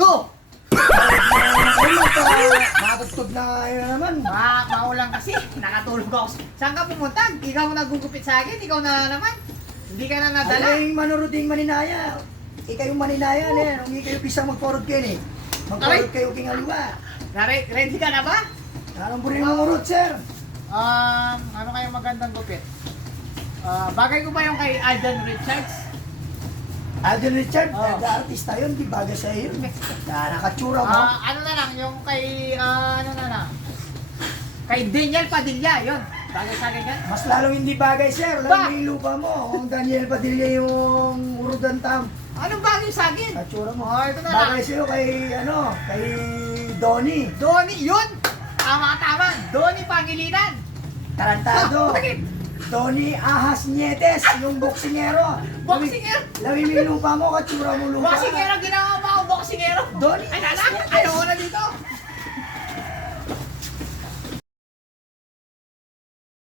Oh! Matugtog na kayo naman. Maulang kasi. Nakatulog ako. Saan ka pumunta? Ikaw nagugupit sa akin? Ikaw na naman? Hindi ka na nadala? Ako yung manuruding maninaya. Ikaw yung maninaya na Hindi kayo bisa magporod kayo eh. Magporod kayo kingaliwa. Ready ka na ba? Anong burin mo urot, sir? Ano kayong magandang gupit? Bagay ko ba yung kay Alden Richards? Alden Richard, Oh. artista yun, di bagay sa iyo. Nakatsura mo. Ano na lang, yung kay, ano na lang, kay Daniel Padilla, yun. Bagay sa akin yan. Mas lalong hindi bagay, sir. Ba? Lalo yung lupa mo. Kung Daniel Padilla yung urudan tam. Anong bagay sa akin? Katsura mo. Ito na lang. Bagay sa'yo kay, kay Donnie. Donnie, yun! Tama. Donnie Pangilinan. Tarantado. Bakit? Donnie Ahas Nietes, yung boksingero. Boksingero? Lami mo yung lupa mo, katsura mo lupa. Boksingero, ginawa pa ako boksingero. Donnie Ay, Ahas nana! Nietes.